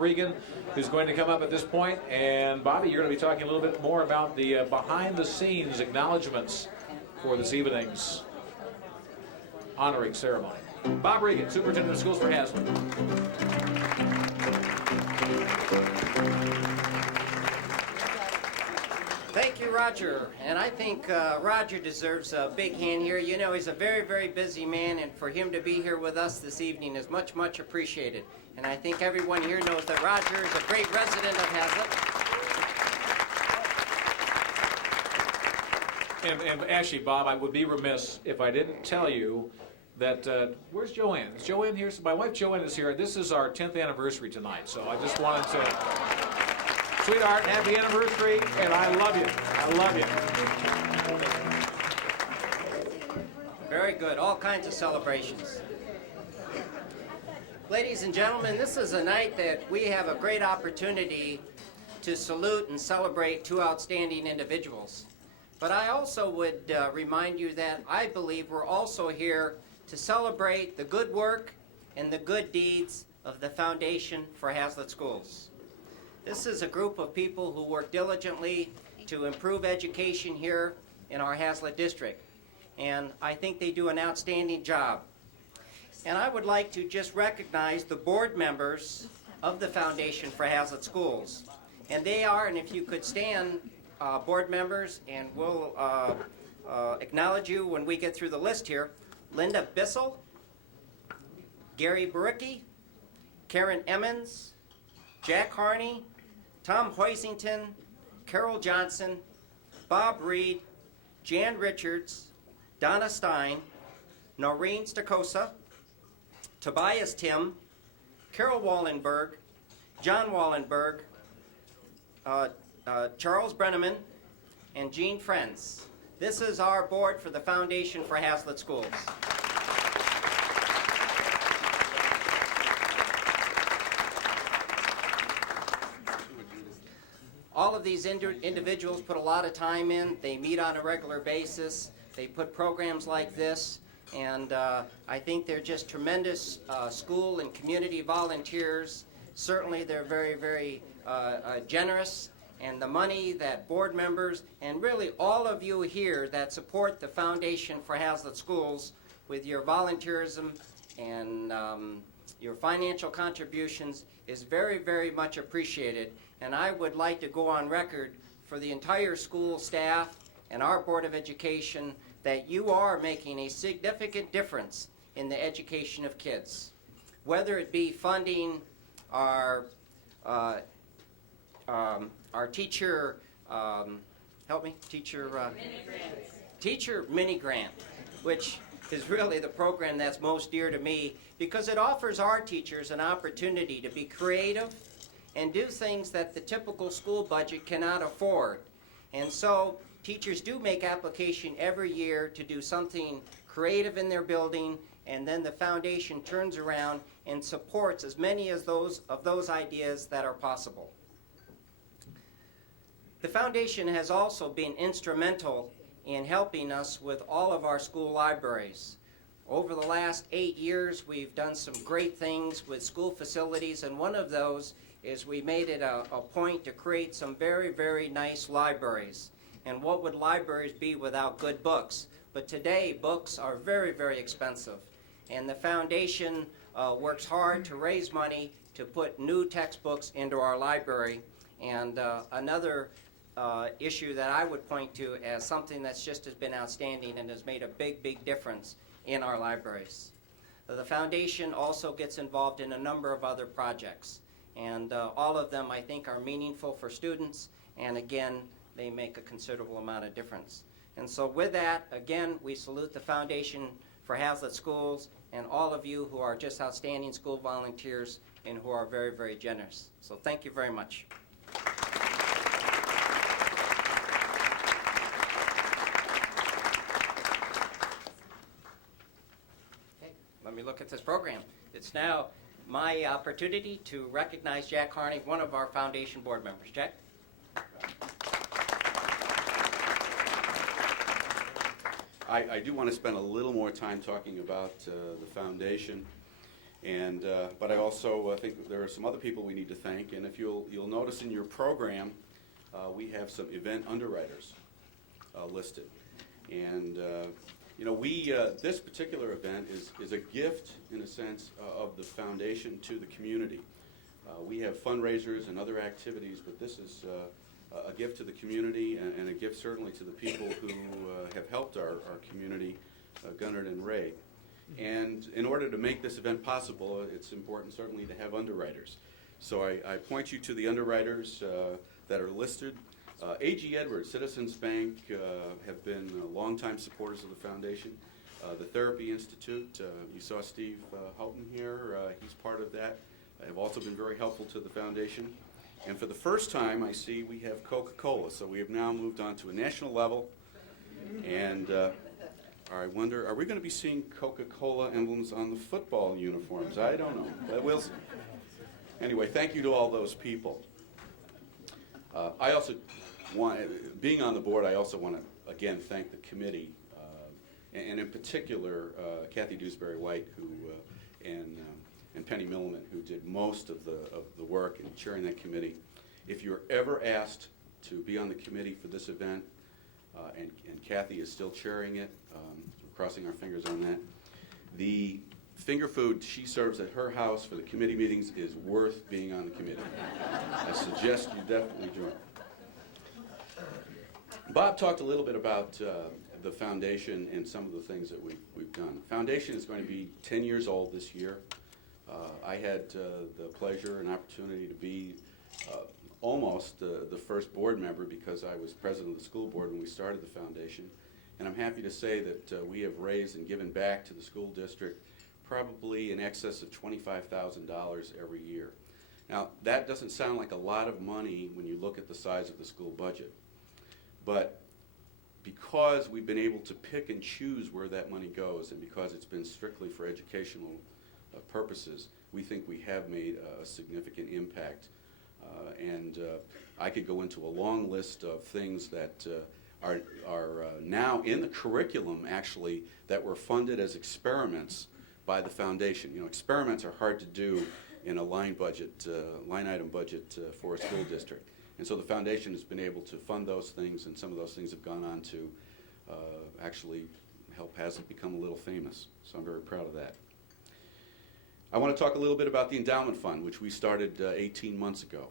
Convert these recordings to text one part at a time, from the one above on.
Regan, who's going to come up at this point. And Bobby, you're going to be talking a little bit more about the behind-the-scenes acknowledgments for this evening's honoring ceremony. Bob Regan, Superintendent of Schools for Haslett. Thank you, Roger. And I think Roger deserves a big hand here. You know, he's a very, very busy man, and for him to be here with us this evening is much, much appreciated. And I think everyone here knows that Roger is a great resident of Haslett. And actually, Bob, I would be remiss if I didn't tell you that, where's Joanne? Is Joanne here? So my wife Joanne is here. This is our 10th anniversary tonight, so I just wanted to, sweetheart, happy anniversary, and I love you. I love you. Very good. All kinds of celebrations. Ladies and gentlemen, this is a night that we have a great opportunity to salute and celebrate two outstanding individuals. But I also would remind you that I believe we're also here to celebrate the good work and the good deeds of the Foundation for Haslett Schools. This is a group of people who work diligently to improve education here in our Haslett district. And I think they do an outstanding job. And I would like to just recognize the board members of the Foundation for Haslett Schools. And they are, and if you could stand, board members, and we'll acknowledge you when we get through the list here. Linda Bissell, Gary Baricki, Karen Emmons, Jack Harney, Tom Hoisington, Carol Johnson, Bob Reed, Jan Richards, Donna Stein, Noreen Stacosa, Tobias Tim, Carol Wallenberg, John Wallenberg, Charles Brenneman, and Jean Friends. This is our board for the Foundation for Haslett Schools. All of these individuals put a lot of time in. They meet on a regular basis. They put programs like this. And I think they're just tremendous school and community volunteers. Certainly they're very, very generous. And the money that board members and really all of you here that support the Foundation for Haslett Schools with your volunteerism and your financial contributions is very, very much appreciated. And I would like to go on record for the entire school staff and our Board of Education that you are making a significant difference in the education of kids. Whether it be funding our teacher, teacher mini grant, which is really the program that's most dear to me because it offers our teachers an opportunity to be creative and do things that the typical school budget cannot afford. And so teachers do make application every year to do something creative in their building, and then the foundation turns around and supports as many as those ideas that are possible. The foundation has also been instrumental in helping us with all of our school libraries. Over the last 8 years, we've done some great things with school facilities, and one of those is we made it a point to create some very, very nice libraries. And what would libraries be without good books? But today, books are very, very expensive. And the foundation works hard to raise money to put new textbooks into our library. And another issue that I would point to as something that's just has been outstanding and has made a big, big difference in our libraries. The foundation also gets involved in a number of other projects. And all of them, I think, are meaningful for students. And again, they make a considerable amount of difference. And so with that, again, we salute the Foundation for Haslett Schools and all of you who are just outstanding school volunteers and who are very, very generous. So thank you very much. Okay, let me look at this program. It's now my opportunity to recognize Jack Harney, one of our Foundation board members. Jack? I do want to spend a little more time talking about the foundation And, but I also think there are some other people we need to thank, and if you'll notice in your program, we have some event underwriters listed. And, you know, this particular event is a gift, in a sense, of the foundation to the community. We have fundraisers and other activities, but this is a gift to the community and a gift certainly to the people who have helped our community, Gunnard and Ray. And in order to make this event possible, it's important certainly to have underwriters. So I point you to the underwriters that are listed. A.G. Edwards, Citizens Bank, have been longtime supporters of the foundation. The Therapy Institute, you saw Steve Houghton here, he's part of that. Have also been very helpful to the foundation. And for the first time, I see we have Coca-Cola. So we have now moved on to a national level. And I wonder, are we going to be seeing Coca-Cola emblems on the football uniforms? I don't know, but we'll see. Anyway, thank you to all those people. I also want, being on the board, I also want to, again, thank the committee, and in particular, Kathy Dewsbury-White, who, and Penny Milliman, who did most of the work in chairing that committee. If you're ever asked to be on the committee for this event, and Kathy is still chairing it, we're crossing our fingers on that, the finger food she serves at her house for the committee meetings is worth being on the committee. I suggest you definitely join. Bob talked a little bit about the foundation and some of the things that we've done. The foundation is going to be 10 years old this year. I had the pleasure and opportunity to be almost the first board member because I was president of the school board when we started the foundation. And I'm happy to say that we have raised and given back to the school district probably in excess of $25,000 every year. Now, that doesn't sound like a lot of money when you look at the size of the school budget. But because we've been able to pick and choose where that money goes, and because it's been strictly for educational purposes, we think we have made a significant impact. And I could go into a long list of things that are now in the curriculum, actually, that were funded as experiments by the foundation. You know, experiments are hard to do in a line item budget for a school district. And so the foundation has been able to fund those things, and some of those things have gone on to actually help Hazlet become a little famous. So I'm very proud of that. I want to talk a little bit about the endowment fund, which we started 18 months ago.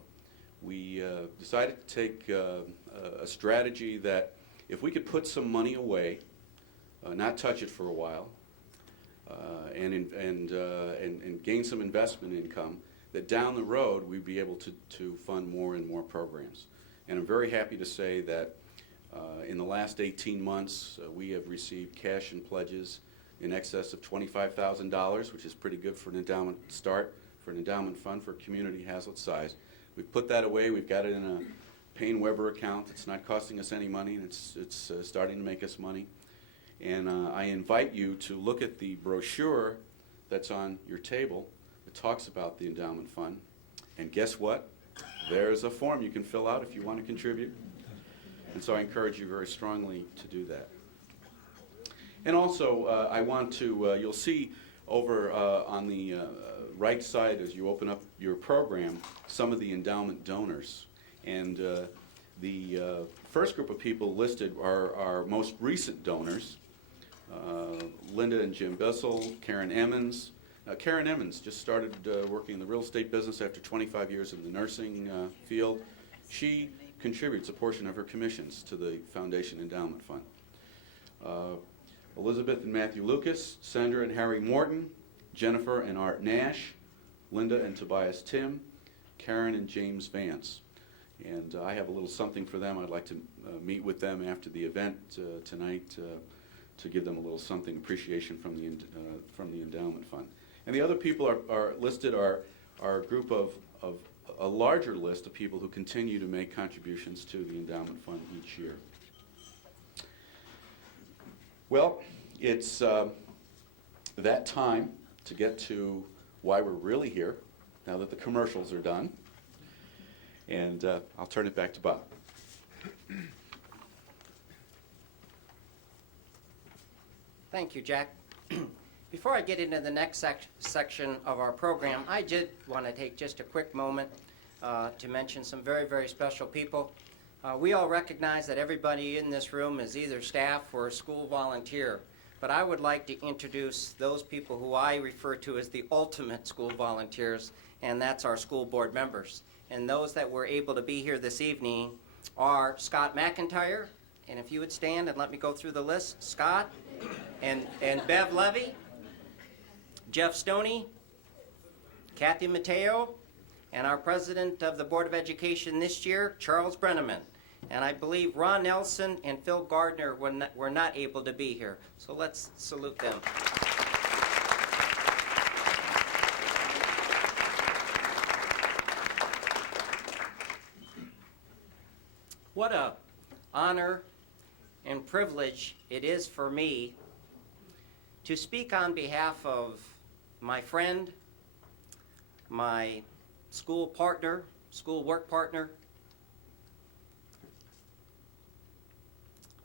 We decided to take a strategy that if we could put some money away, not touch it for a while, and gain some investment income, that down the road we'd be able to fund more and more programs. And I'm very happy to say that in the last 18 months we have received cash and pledges in excess of $25,000, which is pretty good for an endowment start, for an endowment fund for a community Hazlet size. We've put that away. We've got it in a Payne Weber account. It's not costing us any money, and it's starting to make us money. And I invite you to look at the brochure that's on your table. It talks about the endowment fund. And guess what? There's a form you can fill out if you want to contribute. And so I encourage you very strongly to do that. And also, I want to, you'll see over on the right side as you open up your program, some of the endowment donors. And the first group of people listed are our most recent donors, Linda and Jim Bissell, Karen Emmons. Karen Emmons just started working in the real estate business after 25 years in the nursing field. She contributes a portion of her commissions to the Foundation Endowment Fund. Elizabeth and Matthew Lucas, Sandra and Harry Morton, Jennifer and Art Nash, Linda and Tobias Tim, Karen and James Vance. And I have a little something for them. I'd like to meet with them after the event tonight to give them a little something, appreciation from the endowment fund. And the other people are listed are a group of a larger list of people who continue to make contributions to the endowment fund each year. Well, it's that time to get to why we're really here, now that the commercials are done. And I'll turn it back to Bob. Thank you, Jack. Before I get into the next section of our program, I did want to take just a quick moment to mention some very, very special people. We all recognize that everybody in this room is either staff or a school volunteer, but I would like to introduce those people who I refer to as the ultimate school volunteers, and that's our school board members. And those that were able to be here this evening are Scott McIntyre, and if you would stand and let me go through the list, Scott, and Bev Levy, Jeff Stoney, Kathy Mateo, and our president of the Board of Education this year, Charles Brenneman. And I believe Ron Nelson and Phil Gardner were not able to be here. So let's salute them. What an honor and privilege it is for me to speak on behalf of my friend, my school partner, school work partner,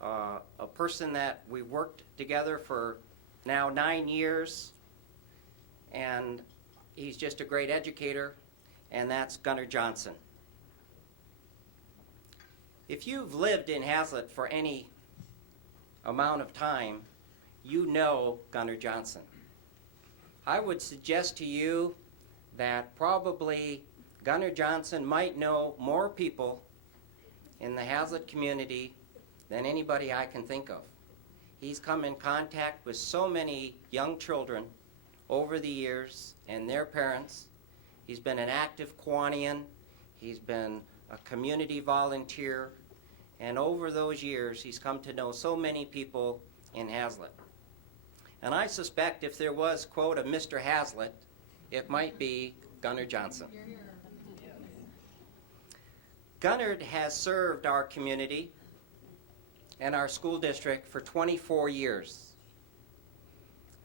a person that we worked together for now 9 years, and he's just a great educator, and that's Gunnar Johnson. If you've lived in Hazlet for any amount of time, you know Gunnar Johnson. I would suggest to you that probably Gunnar Johnson might know more people in the Hazlet community than anybody I can think of. He's come in contact with so many young children over the years and their parents. He's been an active Kiwanian. He's been a community volunteer. And over those years, he's come to know so many people in Hazlet. And I suspect if there was, quote, a Mr. Hazlet, it might be Gunnar Johnson. Gunnar has served our community and our school district for 24 years.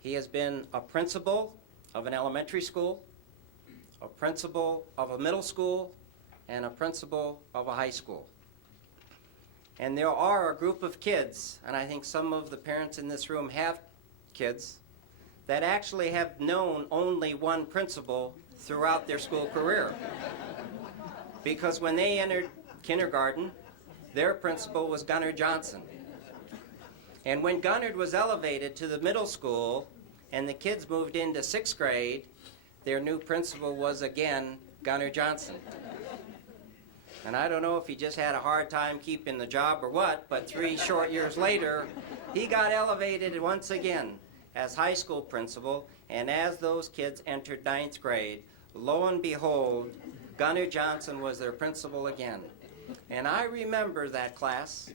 He has been a principal of an elementary school, a principal of a middle school, and a principal of a high school. And there are a group of kids, and I think some of the parents in this room have kids, that actually have known only one principal throughout their school career. Because when they entered kindergarten, their principal was Gunnar Johnson. And when Gunnar was elevated to the middle school and the kids moved into 6th grade, their new principal was again Gunnar Johnson. And I don't know if he just had a hard time keeping the job or what, but 3 short years later, he got elevated once again as high school principal, and as those kids entered 9th grade, lo and behold, Gunnar Johnson was their principal again. And I remember that class,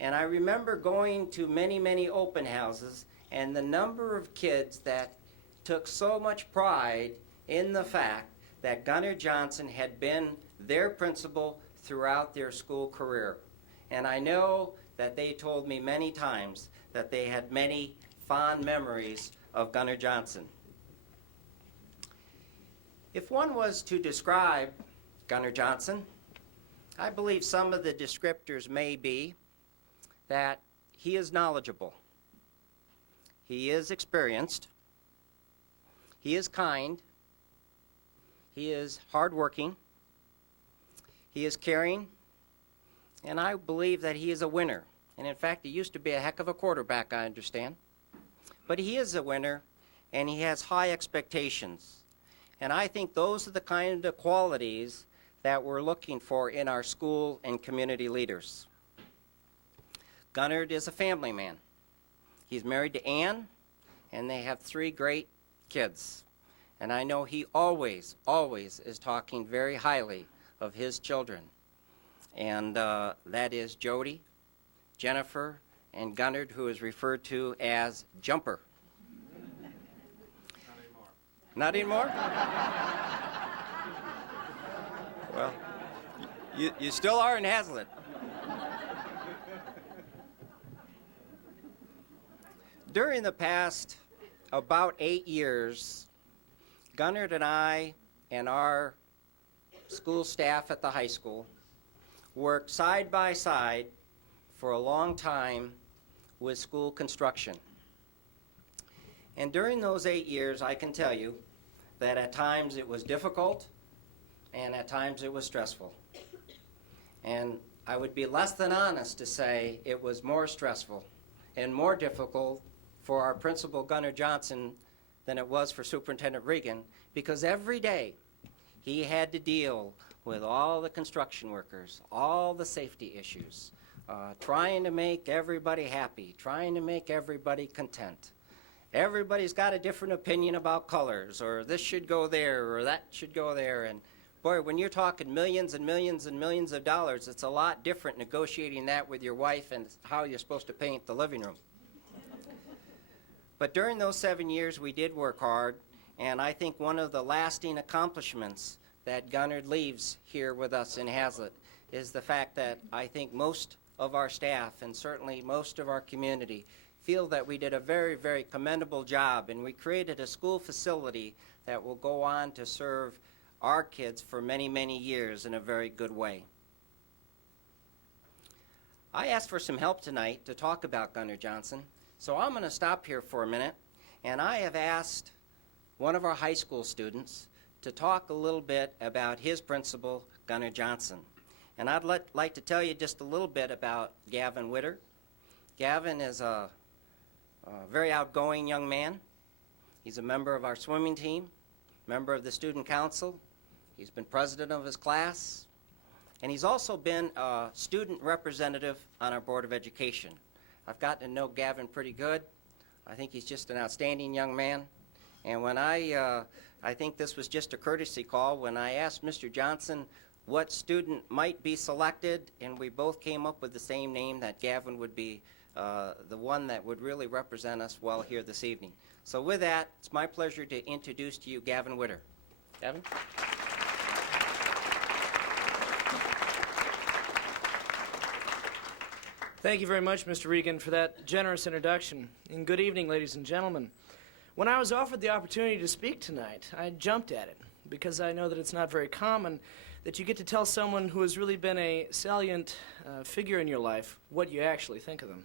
and I remember going to many, many open houses, and the number of kids that took so much pride in the fact that Gunnar Johnson had been their principal throughout their school career. And I know that they told me many times that they had many fond memories of Gunnar Johnson. If one was to describe Gunnar Johnson, I believe some of the descriptors may be that he is knowledgeable, he is experienced, he is kind, he is hardworking, he is caring, and I believe that he is a winner. And in fact, he used to be a heck of a quarterback, I understand. But he is a winner, and he has high expectations. And I think those are the kind of qualities that we're looking for in our school and community leaders. Gunnar is a family man. He's married to Ann, and they have 3 great kids. And I know he always, always is talking very highly of his children. And that is Jody, Jennifer, and Gunnar, who is referred to as Jumper. Not anymore? Not anymore? Well, you still are in Hazlet. During the past about 8 years, Gunnar and I and our school staff at the high school worked side by side for a long time with school construction. And during those 8 years, I can tell you that at times it was difficult and at times it was stressful. And I would be less than honest to say it was more stressful and more difficult for our principal, Gunnar Johnson, than it was for Superintendent Regan, because every day he had to deal with all the construction workers, all the safety issues, trying to make everybody happy, trying to make everybody content. Everybody's got a different opinion about colors, or this should go there, or that should go there. And boy, when you're talking millions and millions and millions of dollars, it's a lot different negotiating that with your wife and how you're supposed to paint the living room. But during those 7 years, we did work hard, and I think one of the lasting accomplishments that Gunnar leaves here with us in Hazlet is the fact that I think most of our staff, and certainly most of our community, feel that we did a very, very commendable job, and we created a school facility that will go on to serve our kids for many, many years in a very good way. I asked for some help tonight to talk about Gunnar Johnson, so I'm going to stop here for a minute, and I have asked one of our high school students to talk a little bit about his principal, Gunnar Johnson. And I'd like to tell you just a little bit about Gavin Witter. Gavin is a very outgoing young man. He's a member of our swimming team, member of the student council. He's been president of his class, and he's also been a student representative on our Board of Education. I've gotten to know Gavin pretty good. I think he's just an outstanding young man. And when I think this was just a courtesy call, when I asked Mr. Johnson what student might be selected, and we both came up with the same name, that Gavin would be the one that would really represent us well here this evening. So with that, it's my pleasure to introduce to you Gavin Witter. Gavin? Thank you very much, Mr. Regan, for that generous introduction. And good evening, ladies and gentlemen. When I was offered the opportunity to speak tonight, I jumped at it, because I know that it's not very common that you get to tell someone who has really been a salient figure in your life what you actually think of them.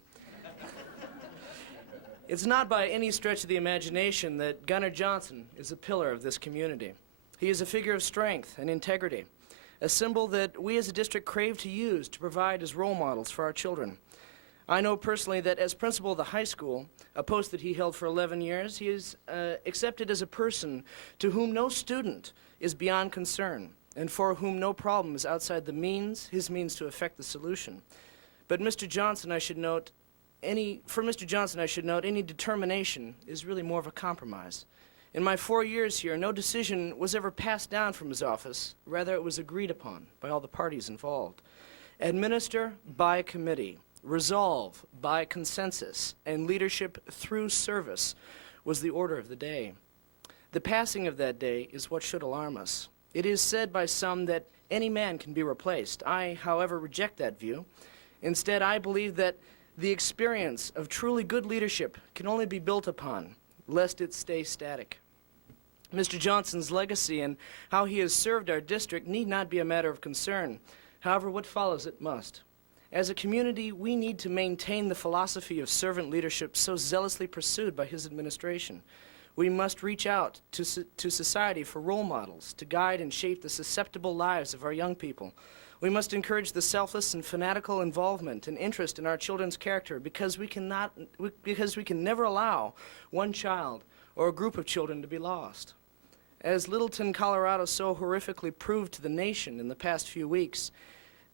It's not by any stretch of the imagination that Gunnar Johnson is a pillar of this community. He is a figure of strength and integrity, a symbol that we as a district crave to use to provide as role models for our children. I know personally that as principal of the high school, a post that he held for 11 years, he is accepted as a person to whom no student is beyond concern, and for whom no problem is outside his means to effect the solution. But Mr. Johnson, I should note, any determination is really more of a compromise. In my 4 years here, no decision was ever passed down from his office. Rather, it was agreed upon by all the parties involved. Administer by committee, resolve by consensus, and leadership through service was the order of the day. The passing of that day is what should alarm us. It is said by some that any man can be replaced. I, however, reject that view. Instead, I believe that the experience of truly good leadership can only be built upon, lest it stay static. Mr. Johnson's legacy and how he has served our district need not be a matter of concern. However, what follows it must. As a community, we need to maintain the philosophy of servant leadership so zealously pursued by his administration. We must reach out to society for role models to guide and shape the susceptible lives of our young people. We must encourage the selfless and fanatical involvement and interest in our children's character, because we can never allow one child or a group of children to be lost. As Littleton, Colorado so horrifically proved to the nation in the past few weeks,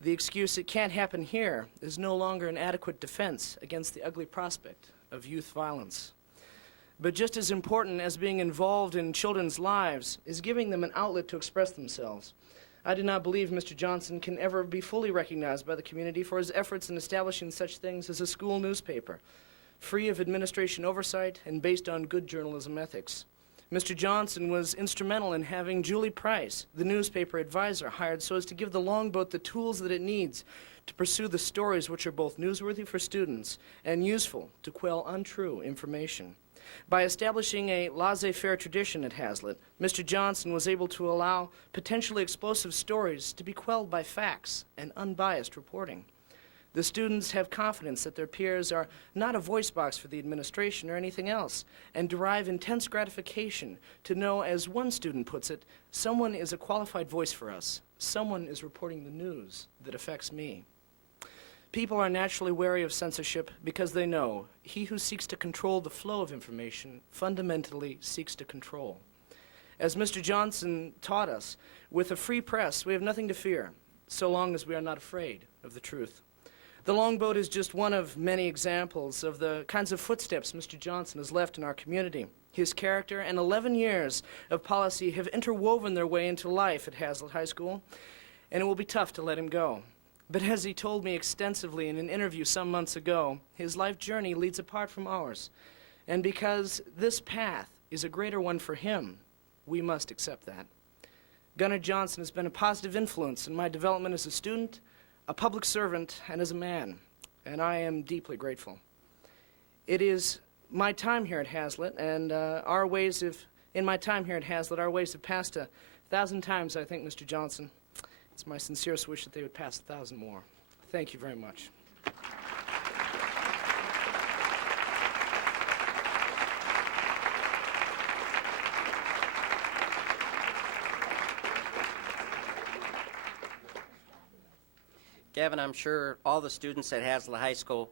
the excuse "it can't happen here" is no longer an adequate defense against the ugly prospect of youth violence. But just as important as being involved in children's lives is giving them an outlet to express themselves. I do not believe Mr. Johnson can ever be fully recognized by the community for his efforts in establishing such things as a school newspaper, free of administration oversight and based on good journalism ethics. Mr. Johnson was instrumental in having Julie Price, the newspaper advisor, hired so as to give the Longboat the tools that it needs to pursue the stories which are both newsworthy for students and useful to quell untrue information. By establishing a laissez-faire tradition at Hazlet, Mr. Johnson was able to allow potentially explosive stories to be quelled by facts and unbiased reporting. The students have confidence that their peers are not a voice box for the administration or anything else, and derive intense gratification to know, as one student puts it, someone is a qualified voice for us. Someone is reporting the news that affects me. People are naturally wary of censorship because they know he who seeks to control the flow of information fundamentally seeks to control. As Mr. Johnson taught us, with a free press, we have nothing to fear, so long as we are not afraid of the truth. The Longboat is just one of many examples of the kinds of footsteps Mr. Johnson has left in our community. His character and 11 years of policy have interwoven their way into life at Hazlitt High School, and it will be tough to let him go. But as he told me extensively in an interview some months ago, his life journey leads apart from ours. And because this path is a greater one for him, we must accept that. Gunnar Johnson has been a positive influence in my development as a student, a public servant, and as a man, and I am deeply grateful. It is my time here at Hazlitt, and in my time here at Hazlitt, our ways have passed 1,000 times, I think, Mr. Johnson. It's my sincerest wish that they would pass 1,000 more. Thank you very much. Gavin, I'm sure all the students at Hazlitt High School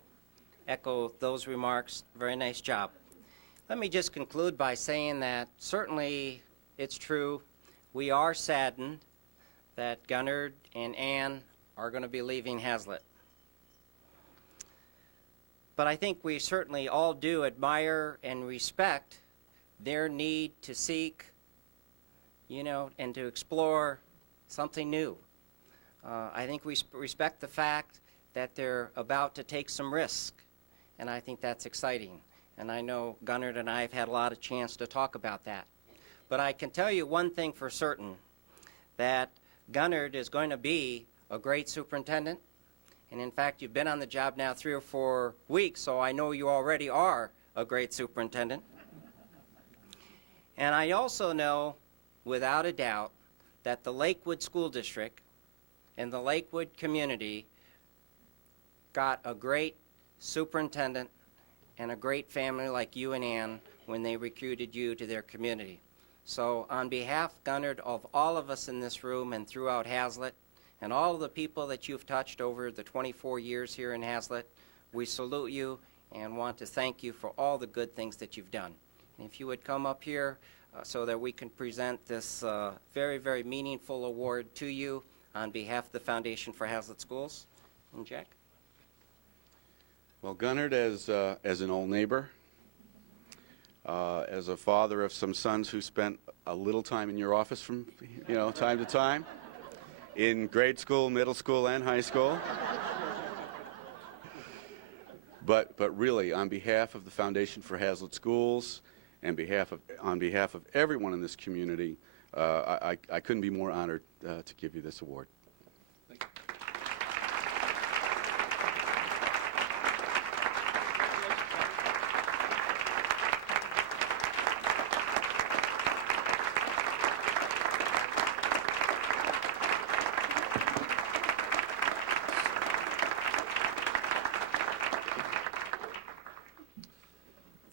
echo those remarks. Very nice job. Let me just conclude by saying that certainly it's true. We are saddened that Gunnar and Ann are going to be leaving Hazlitt. But I think we certainly all do admire and respect their need to seek, and to explore something new. I think we respect the fact that they're about to take some risk, and I think that's exciting. And I know Gunnar and I have had a lot of chance to talk about that. But I can tell you one thing for certain, that Gunnar is going to be a great superintendent. And in fact, you've been on the job now 3 or 4 weeks, so I know you already are a great superintendent. And I also know, without a doubt, that the Lakewood School District and the Lakewood community got a great superintendent and a great family like you and Ann when they recruited you to their community. So on behalf, Gunnar, of all of us in this room and throughout Hazlitt, and all of the people that you've touched over the 24 years here in Hazlitt, we salute you and want to thank you for all the good things that you've done. And if you would come up here so that we can present this very, very meaningful award to you on behalf of the Foundation for Hazlitt Schools. And Jack? Well, Gunnar, as an old neighbor, as a father of some sons who spent a little time in your office from time to time, in grade school, middle school, and high school. But really, on behalf of the Foundation for Hazlitt Schools, and on behalf of everyone in this community, I couldn't be more honored to give you this award. Thank you.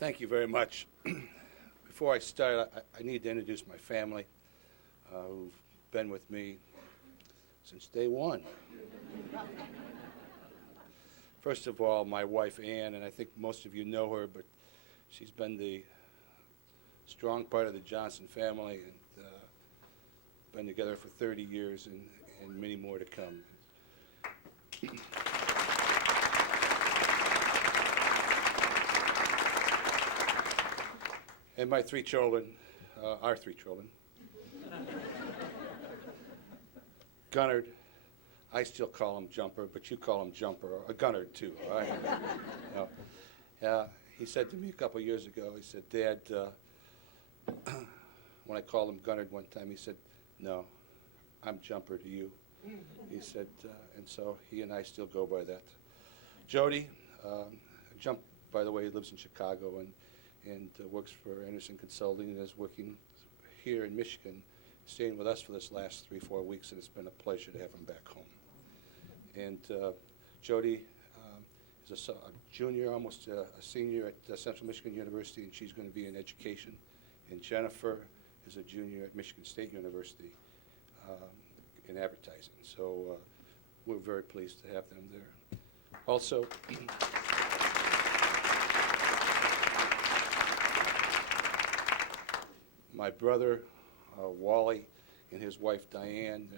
Thank you very much. Before I start, I need to introduce my family who've been with me since day one. First of all, my wife, Ann, and I think most of you know her, but she's been the strong part of the Johnson family and been together for 30 years and many more to come. And my 3 children, our 3 children. Gunnar, I still call him Jumper, but you call him Jumper, or Gunnar too, all right? He said to me a couple years ago, he said, Dad, when I called him Gunnar one time, he said, no, I'm Jumper to you. He said, and so he and I still go by that. Jody, Jump, by the way, lives in Chicago and works for Anderson Consulting and is working here in Michigan, staying with us for this last 3-4 weeks, and it's been a pleasure to have him back home. And Jody, is a junior, almost a senior at Central Michigan University, and she's going to be in education. And Jennifer is a junior at Michigan State University in advertising. So we're very pleased to have them there. Also, my brother, Wally, and his wife, Diane,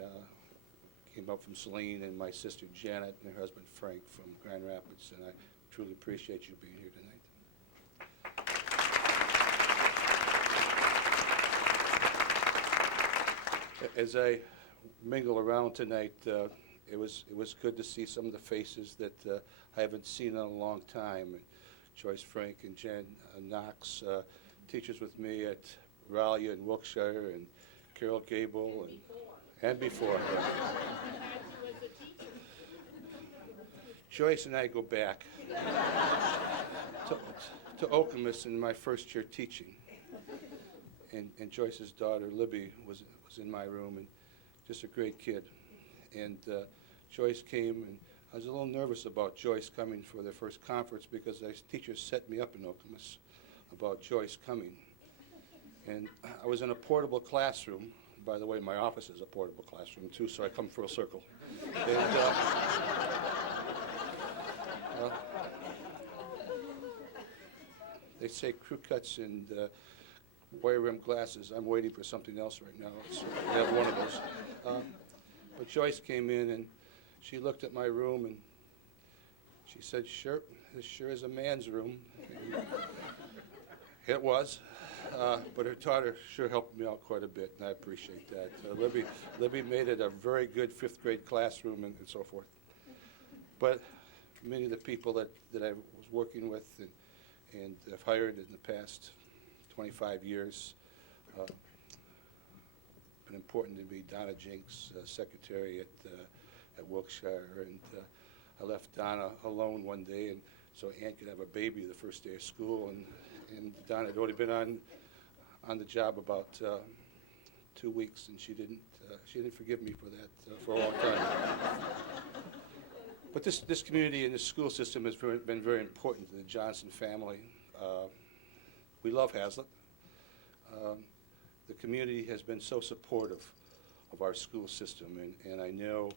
came up from Saline, and my sister, Janet, and her husband, Frank, from Grand Rapids, and I truly appreciate you being here tonight. As I mingle around tonight, it was good to see some of the faces that I haven't seen in a long time. Joyce Frank and Jen Knox, teachers with me at Ralia and Wilkshire, and Carol Gable, and before. Joyce and I go back to Okemos in my first year teaching. And Joyce's daughter, Libby, was in my room, and just a great kid. And Joyce came, and I was a little nervous about Joyce coming for their first conference because the teachers set me up in Okemos about Joyce coming. And I was in a portable classroom. By the way, my office is a portable classroom, too, so I come full circle. And, they say crew cuts and wire rim glasses. I'm waiting for something else right now, so I have one of those. But Joyce came in, and she looked at my room, and she said, "Sure, this sure is a man's room." And it was, but her daughter sure helped me out quite a bit, and I appreciate that. Libby made it a very good fifth grade classroom and so forth. But many of the people that I was working with and have hired in the past 25 years, been important to me. Donna Jinks, secretary at Wilkshire, and I left Donna alone one day, and so Ann could have a baby the first day of school, and Donna had only been on the job about 2 weeks, and she didn't forgive me for that for a long time. But this community and this school system has been very important to the Johnson family. We love Hazlitt. The community has been so supportive of our school system, and I know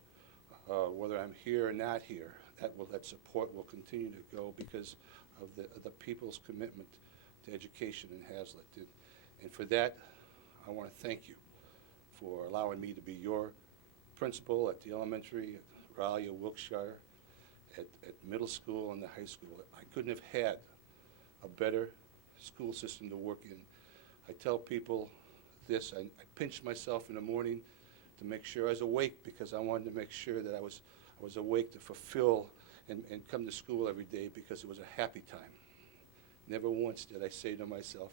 whether I'm here or not here, that support will continue to go because of the people's commitment to education in Hazlitt. And for that, I want to thank you for allowing me to be your principal at the elementary, at Ralia, Wilkshire, at middle school and the high school. I couldn't have had a better school system to work in. I tell people this, I pinched myself in the morning to make sure I was awake because I wanted to make sure that I was awake to fulfill and come to school every day because it was a happy time. Never once did I say to myself,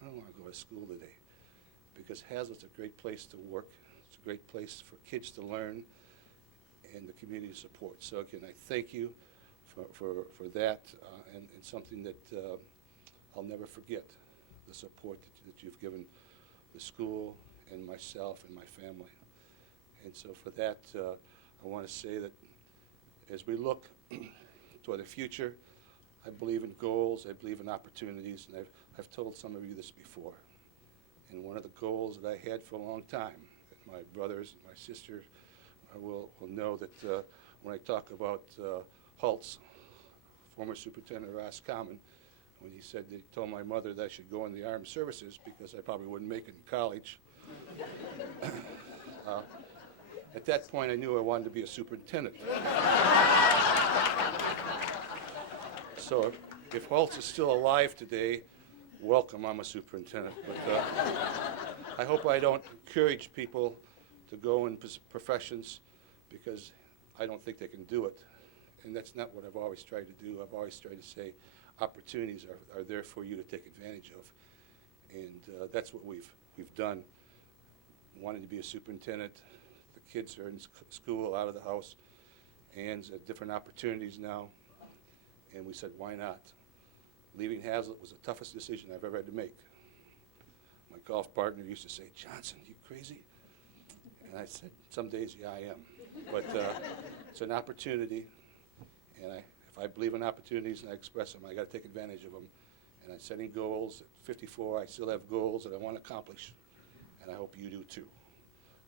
I don't want to go to school today, because Hazlitt's a great place to work. It's a great place for kids to learn and the community support. So again, I thank you for that, and something that I'll never forget, the support that you've given the school and myself and my family. And so for that, I want to say that as we look toward the future, I believe in goals, I believe in opportunities, and I've told some of you this before. And one of the goals that I had for a long time, and my brothers and my sisters will know that when I talk about Holtz, former Superintendent Ross Common, when he said that he told my mother that I should go in the armed services because I probably wouldn't make it in college. At that point, I knew I wanted to be a superintendent. So if Holtz is still alive today, welcome, I'm a superintendent. But I hope I don't encourage people to go in professions because I don't think they can do it. And that's not what I've always tried to do. I've always tried to say opportunities are there for you to take advantage of. And that's what we've done. Wanted to be a superintendent. The kids are in school, out of the house. Ann's at different opportunities now. And we said, why not? Leaving Hazlitt was the toughest decision I've ever had to make. My golf partner used to say, Johnson, you crazy? And I said, some days, yeah, I am. But it's an opportunity, and I if I believe in opportunities and I express them, I got to take advantage of them. And I'm setting goals. At 54, I still have goals that I want to accomplish, and I hope you do too.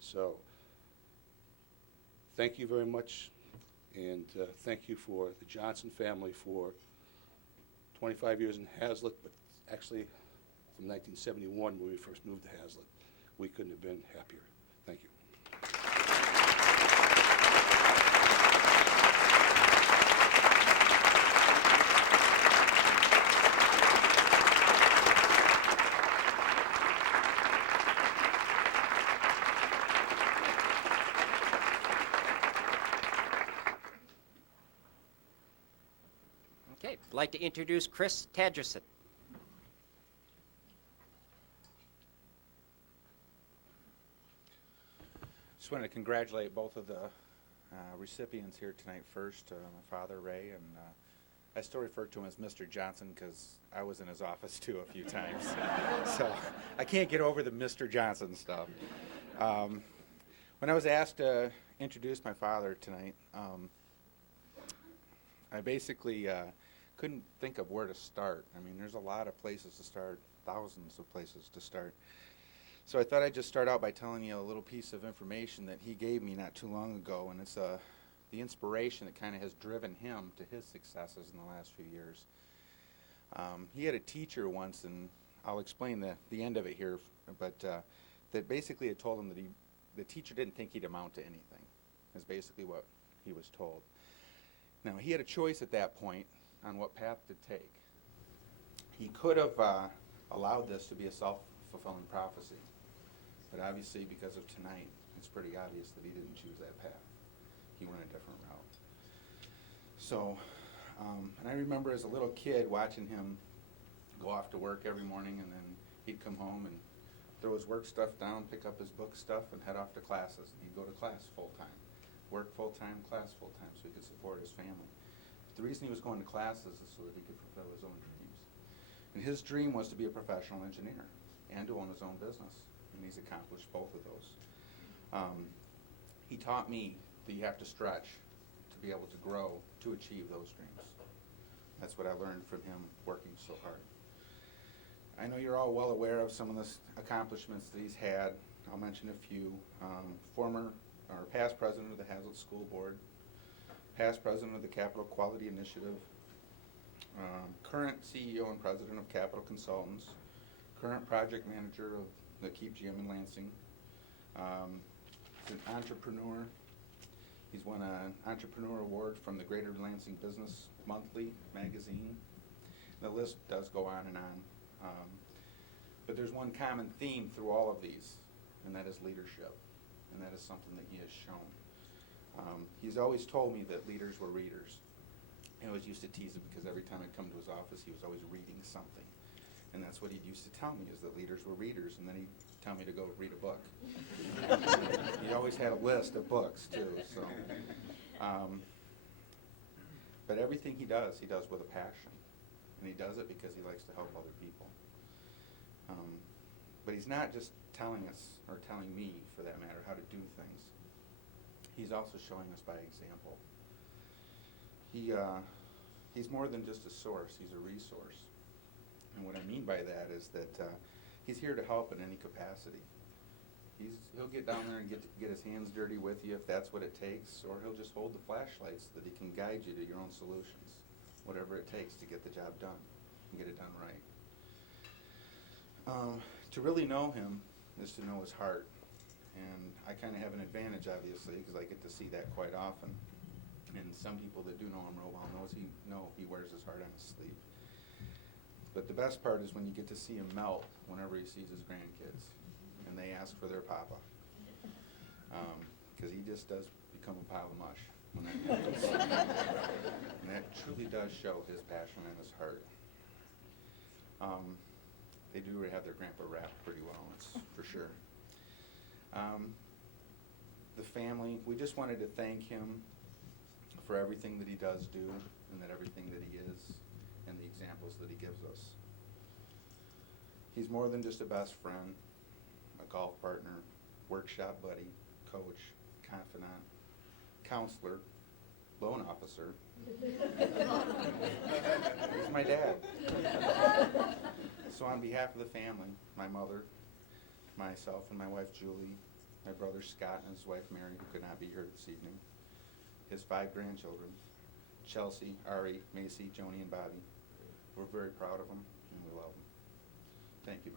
So, thank you very much, and thank you for the Johnson family for 25 years in Hazlet, but actually from 1971 when we first moved to Hazlet. We couldn't have been happier. Thank you. Okay, I'd like to introduce Chris Tadgerson. Just want to congratulate both of the recipients here tonight first, my father, Ray, and I still refer to him as Mr. Johnson because I was in his office too a few times. So I can't get over the Mr. Johnson stuff. When I was asked to introduce my father tonight, I basically couldn't think of where to start. I mean, there's a lot of places to start, thousands of places to start. So I thought I'd just start out by telling you a little piece of information that he gave me not too long ago, and it's the inspiration that kind of has driven him to his successes in the last few years. He had a teacher once, and I'll explain the end of it here, but that basically had told him that the teacher didn't think he'd amount to anything, is basically what he was told. Now, he had a choice at that point on what path to take. He could have allowed this to be a self-fulfilling prophecy, but obviously because of tonight, it's pretty obvious that he didn't choose that path. He went a different route. So, and I remember as a little kid watching him go off to work every morning, and then he'd come home and throw his work stuff down, pick up his book stuff, and head off to classes. He'd go to class full-time, work full-time, class full-time, so he could support his family. But the reason he was going to classes is so that he could fulfill his own dreams. And his dream was to be a professional engineer and to own his own business, and he's accomplished both of those. He taught me that you have to stretch to be able to grow to achieve those dreams. That's what I learned from him working so hard. I know you're all well aware of some of the accomplishments that he's had. I'll mention a few. Past president of the Hazlet School Board, past president of the Capital Quality Initiative, current CEO and president of Capital Consultants, current project manager of the Keep GM in Lansing. He's an entrepreneur. He's won an entrepreneur award from the Greater Lansing Business Monthly magazine. The list does go on and on. But there's one common theme through all of these, and that is leadership. And that is something that he has shown. He's always told me that leaders were readers. I always used to tease him because every time I'd come to his office, he was always reading something. And that's what he used to tell me, is that leaders were readers, and then he'd tell me to go read a book. He always had a list of books, too. So, but everything he does with a passion. And he does it because he likes to help other people. But he's not just telling us, or telling me, for that matter, how to do things. He's also showing us by example. He's more than just a source, he's a resource. And what I mean by that is that he's here to help in any capacity. He'll get down there and get his hands dirty with you if that's what it takes, or he'll just hold the flashlights so that he can guide you to your own solutions, whatever it takes to get the job done and get it done right. To really know him is to know his heart, and I kind of have an advantage, obviously, because I get to see that quite often. And some people that do know him real well know he wears his heart on his sleeve. But the best part is when you get to see him melt whenever he sees his grandkids, and they ask for their papa, because he just does become a pile of mush when that happens. And that truly does show his passion and his heart. They do have their grandpa wrapped pretty well, that's for sure. The family, we just wanted to thank him for everything that he does do, and that everything that he is, and the examples that he gives us. He's more than just a best friend, a golf partner, workshop buddy, coach, confidant, counselor, loan officer. He's my dad. So on behalf of the family, my mother, myself and my wife Julie, my brother Scott and his wife Mary, who could not be here this evening, his 5 grandchildren, Chelsea, Ari, Macy, Joni, and Bobby. We're very proud of them and we love them. Thank you.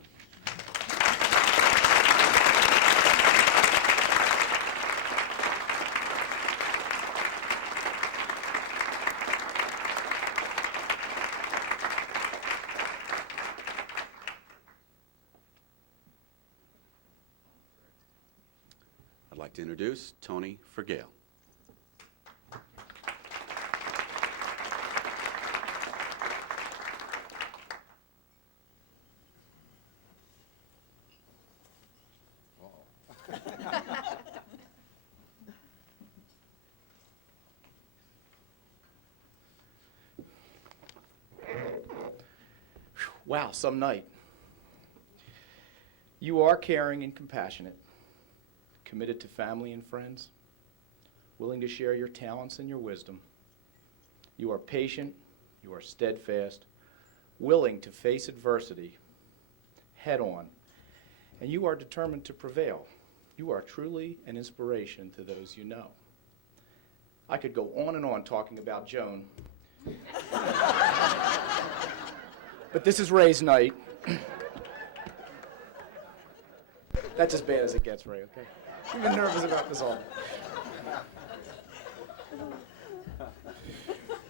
I'd like to introduce Tony Fergale. Wow, some night. You are caring and compassionate, committed to family and friends, willing to share your talents and your wisdom. You are patient, you are steadfast, willing to face adversity head on, and you are determined to prevail. You are truly an inspiration to those you know. I could go on and on talking about Joan. But this is Ray's night. That's as bad as it gets, Ray, okay? You've been nervous about this all.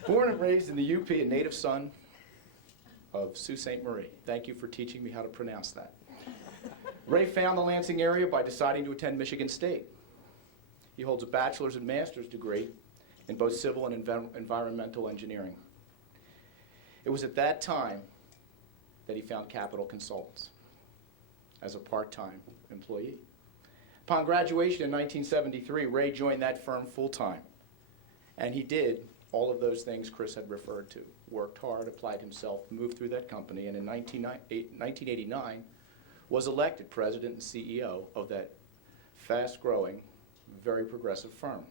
Born and raised in the UP, a native son of Sault Ste. Marie. Thank you for teaching me how to pronounce that. Ray found the Lansing area by deciding to attend Michigan State. He holds a bachelor's and master's degree in both civil and environmental engineering. It was at that time that he found Capital Consultants as a part-time employee. Upon graduation in 1973, Ray joined that firm full-time. And he did all of those things Chris had referred to. Worked hard, applied himself, moved through that company, and in 1989 was elected president and CEO of that fast-growing, very progressive firm.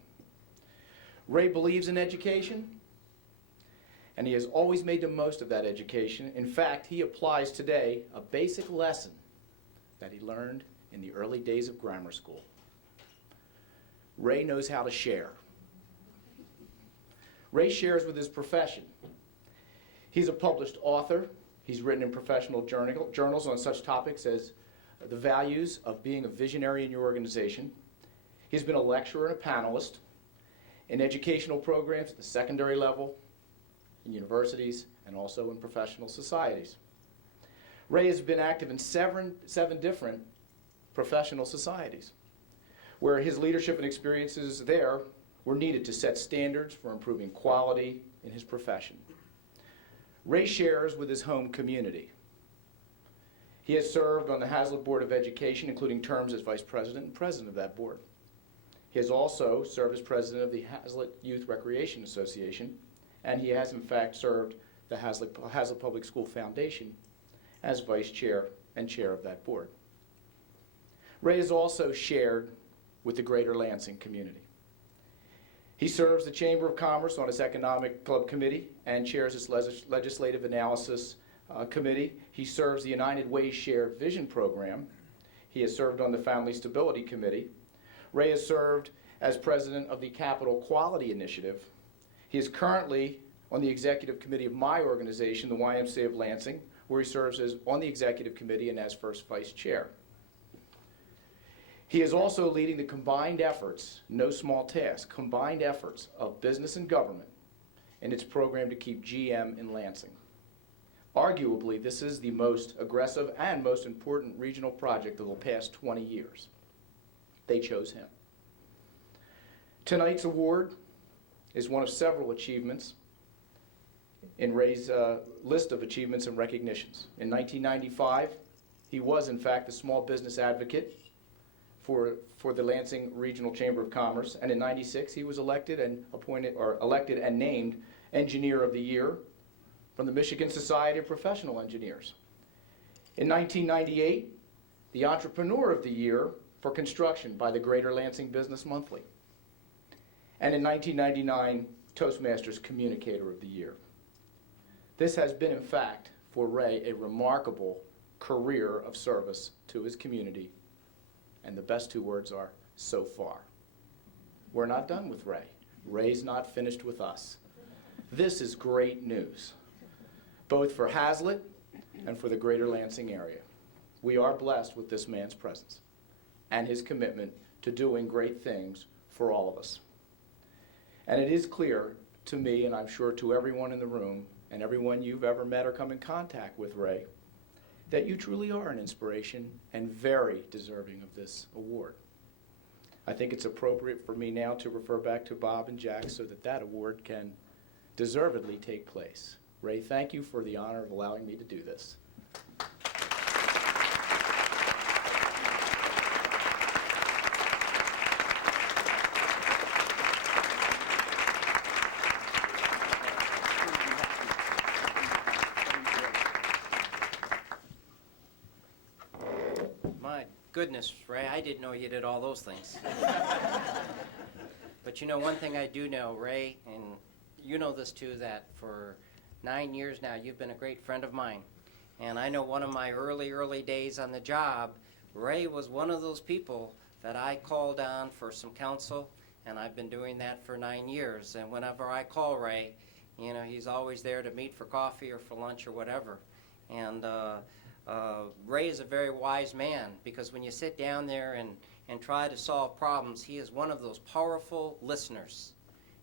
Ray believes in education, and he has always made the most of that education. In fact, he applies today a basic lesson that he learned in the early days of grammar school. Ray knows how to share. Ray shares with his profession. He's a published author. He's written in professional journals on such topics as the values of being a visionary in your organization. He's been a lecturer and a panelist in educational programs at the secondary level, in universities, and also in professional societies. Ray has been active in seven different professional societies, where his leadership and experiences there were needed to set standards for improving quality in his profession. Ray shares with his home community. He has served on the Hazlet Board of Education, including terms as vice president and president of that board. He has also served as president of the Hazlet Youth Recreation Association, and he has in fact served the Hazlet Public School Foundation as vice chair and chair of that board. Ray has also shared with the greater Lansing community. He serves the Chamber of Commerce on its Economic Club Committee and chairs its Legislative Analysis Committee. He serves the United Way Shared Vision Program. He has served on the Family Stability Committee. Ray has served as president of the Capital Quality Initiative. He is currently on the executive committee of my organization, the YMCA of Lansing, where he serves as on the executive committee and as first vice chair. He is also leading the combined efforts, no small task, combined efforts of business and government in its program to keep GM in Lansing. Arguably, this is the most aggressive and most important regional project of the past 20 years. They chose him. Tonight's award is one of several achievements in Ray's list of achievements and recognitions. In 1995, he was in fact the small business advocate for the Lansing Regional Chamber of Commerce, and in '96 he was elected and named Engineer of the Year from the Michigan Society of Professional Engineers. In 1998, the Entrepreneur of the Year for Construction by the Greater Lansing Business Monthly. And in 1999, Toastmasters Communicator of the Year. This has been, in fact, for Ray, a remarkable career of service to his community, and the best two words are, so far. We're not done with Ray. Ray's not finished with us. This is great news, both for Hazlet and for the greater Lansing area. We are blessed with this man's presence and his commitment to doing great things for all of us. And it is clear to me, and I'm sure to everyone in the room, and everyone you've ever met or come in contact with, Ray, that you truly are an inspiration and very deserving of this award. I think it's appropriate for me now to refer back to Bob and Jack so that that award can deservedly take place. Ray, thank you for the honor of allowing me to do this. My goodness, Ray, I didn't know you did all those things. But you know, one thing I do know, Ray, and you know this too, that for 9 years now, you've been a great friend of mine. And I know one of my early days on the job, Ray was one of those people that I called on for some counsel, and I've been doing that for 9 years. And whenever I call Ray, you know, he's always there to meet for coffee or for lunch or whatever. And Ray is a very wise man, because when you sit down there and try to solve problems, he is one of those powerful listeners.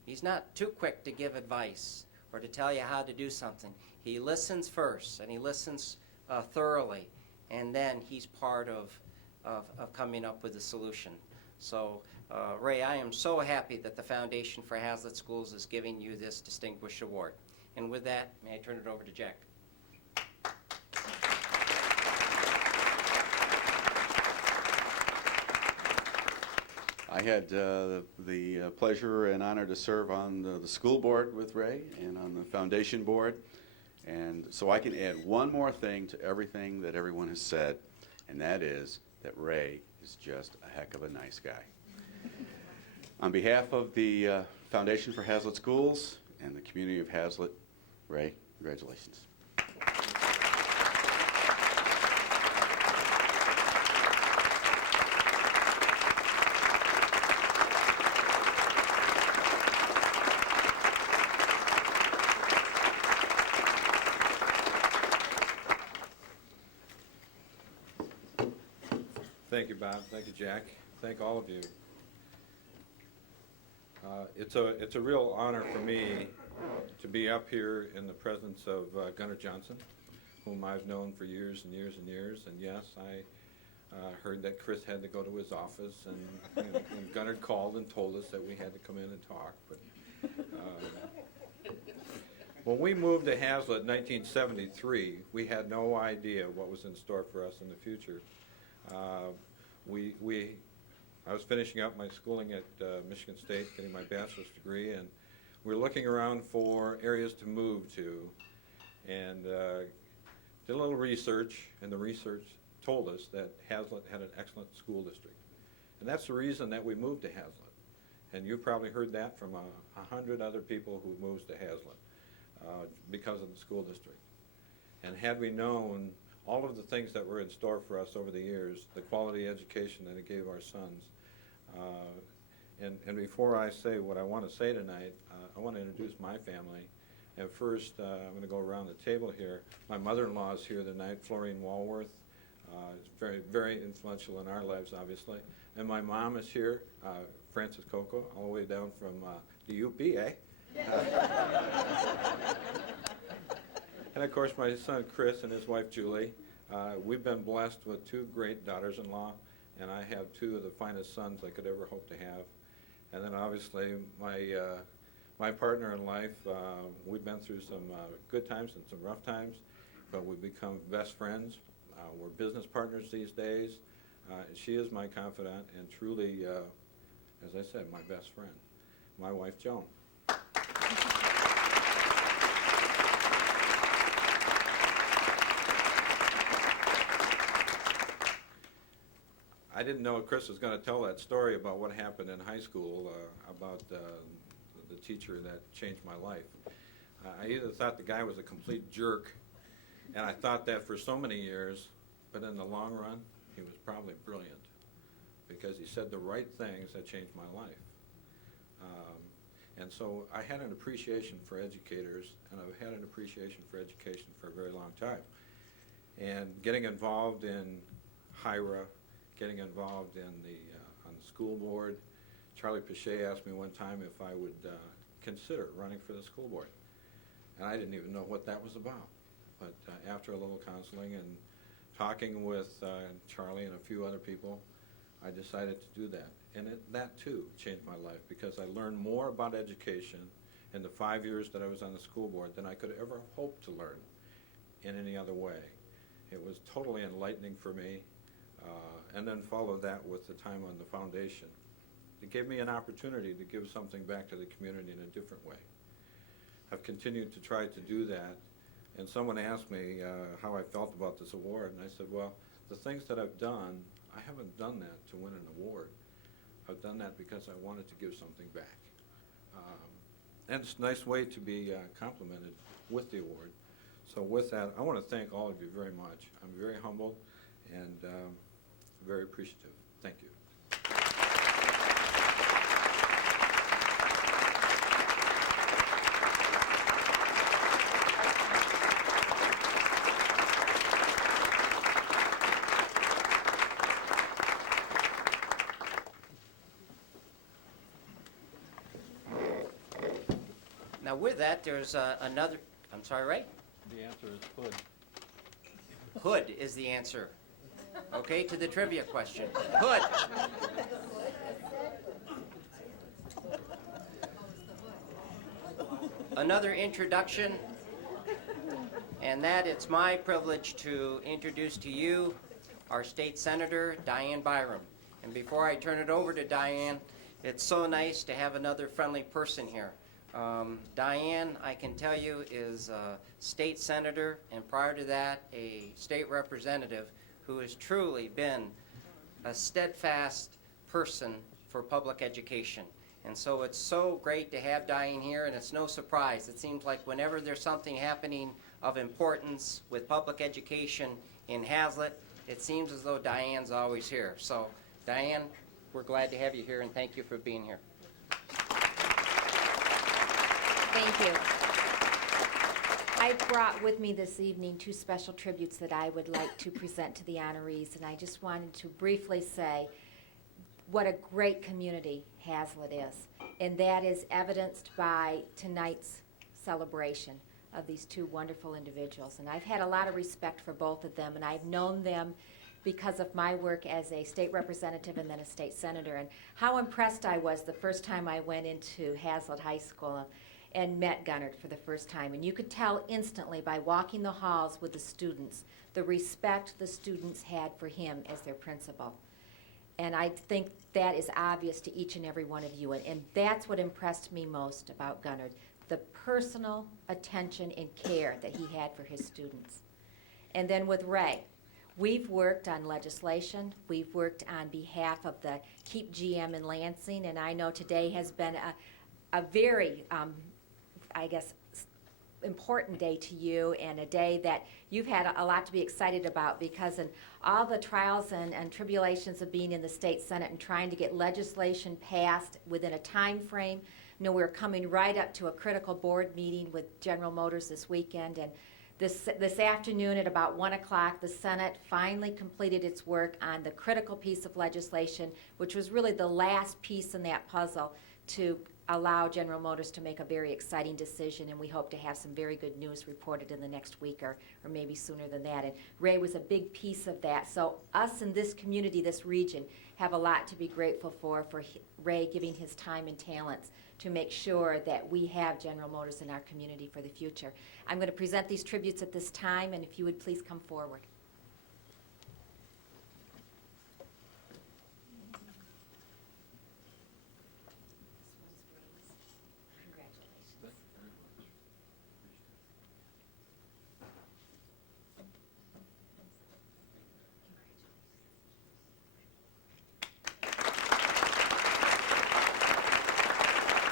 He's not too quick to give advice or to tell you how to do something. He listens first, and he listens thoroughly, and then he's part of coming up with a solution. So, Ray, I am so happy that the Foundation for Hazlet Schools is giving you this distinguished award. And with that, may I turn it over to Jack? I had the pleasure and honor to serve on the school board with Ray and on the foundation board. And so I can add one more thing to everything that everyone has said, and that is that Ray is just a heck of a nice guy. On behalf of the Foundation for Hazlet Schools and the community of Hazlet, Ray, congratulations. Thank you, Bob. Thank you, Jack. Thank all of you. It's a real honor for me to be up here in the presence of Gunnar Johnson, whom I've known for years and years and years. And yes, I heard that Chris had to go to his office, and Gunnar called and told us that we had to come in and talk. But when we moved to Hazlet in 1973, we had no idea what was in store for us in the future. I was finishing up my schooling at Michigan State, getting my bachelor's degree, and we were looking around for areas to move to, and did a little research, and the research told us that Hazlet had an excellent school district. And that's the reason that we moved to Hazlet. And you've probably heard that from 100 other people who moved to Hazlet because of the school district. And had we known all of the things that were in store for us over the years, the quality education that it gave our sons. And before I say what I want to say tonight, I want to introduce my family. And first, I'm going to go around the table here. My mother-in-law is here tonight, Florine Walworth. Is very, very influential in our lives, obviously. And my mom is here, Frances Coco, all the way down from the UP, eh? And of course, my son Chris and his wife Julie. We've been blessed with two great daughters-in-law, and I have two of the finest sons I could ever hope to have. And then obviously my partner in life, we've been through some good times and some rough times, but we've become best friends. We're business partners these days. She is my confidant and truly, as I said, my best friend, my wife Joan. I didn't know Chris was going to tell that story about what happened in high school, about the the teacher that changed my life. I either thought the guy was a complete jerk, and I thought that for so many years, but in the long run, he was probably brilliant because he said the right things that changed my life. And so I had an appreciation for educators, and I've had an appreciation for education for a very long time. And getting involved in HIRA, getting involved in on the school board. Charlie Pichet asked me one time if I would consider running for the school board. And I didn't even know what that was about. But after a little counseling and talking with Charlie and a few other people, I decided to do that. And that too changed my life because I learned more about education in the 5 years that I was on the school board than I could ever hope to learn in any other way. It was totally enlightening for me, and then followed that with the time on the foundation. It gave me an opportunity to give something back to the community in a different way. I've continued to try to do that, and someone asked me how I felt about this award, and I said, well, the things that I've done, I haven't done that to win an award. I've done that because I wanted to give something back. And it's a nice way to be complimented with the award. So with that, I want to thank all of you very much. I'm very humbled and very appreciative. Thank you. Now with that, there's another, I'm sorry, Ray? The answer is hood. Hood is the answer. Okay, to the trivia question. Hood. Another introduction, and that it's my privilege to introduce to you our state senator, Diane Byram. And before I turn it over to Diane, it's so nice to have another friendly person here. Diane, I can tell you, is a state senator, and prior to that, a state representative who has truly been a steadfast person for public education. And so it's so great to have Diane here, and it's no surprise. It seems like whenever there's something happening of importance with public education in Hazlet, it seems as though Diane's always here. So, Diane, we're glad to have you here, and thank you for being here. Thank you. I brought with me this evening 2 special tributes that I would like to present to the honorees, and I just wanted to briefly say what a great community Hazlet is, and that is evidenced by tonight's celebration of these 2 wonderful individuals. And I've had a lot of respect for both of them, and I've known them because of my work as a state representative and then a state senator, and how impressed I was the first time I went into Hazlet High School and met Gunnard for the first time. And you could tell instantly by walking the halls with the students, the respect the students had for him as their principal. And I think that is obvious to each and every one of you. And that's what impressed me most about Gunnard, the personal attention and care that he had for his students. And then with Ray, we've worked on legislation. We've worked on behalf of the Keep GM in Lansing. And I know today has been a very I guess, important day to you, and a day that you've had a lot to be excited about, because in all the trials and tribulations of being in the state Senate and trying to get legislation passed within a time frame, you know, we're coming right up to a critical board meeting with General Motors this weekend, and this afternoon at about 1 o'clock, the Senate finally completed its work on the critical piece of legislation, which was really the last piece in that puzzle to allow General Motors to make a very exciting decision, and we hope to have some very good news reported in the next week or maybe sooner than that. And Ray was a big piece of that. So us in this community, this region, have a lot to be grateful for Ray giving his time and talents to make sure that we have General Motors in our community for the future. I'm going to present these tributes at this time, and if you would please come forward.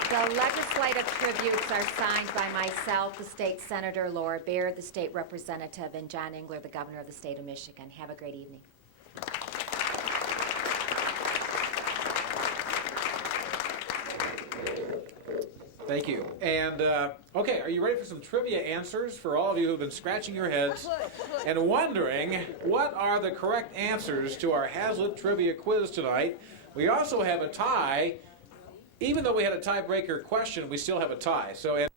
The legislative tributes are signed by myself, the state senator, Laura Baird, the state representative, and John Engler, the governor of the state of Michigan. Have a great evening. Thank you. And, okay, are you ready for some trivia answers for all of you who've been scratching your heads and wondering what are the correct answers to our Hazlitt Trivia Quiz tonight? We also have a tie. Even though we had a tiebreaker question, we still have a tie. So, and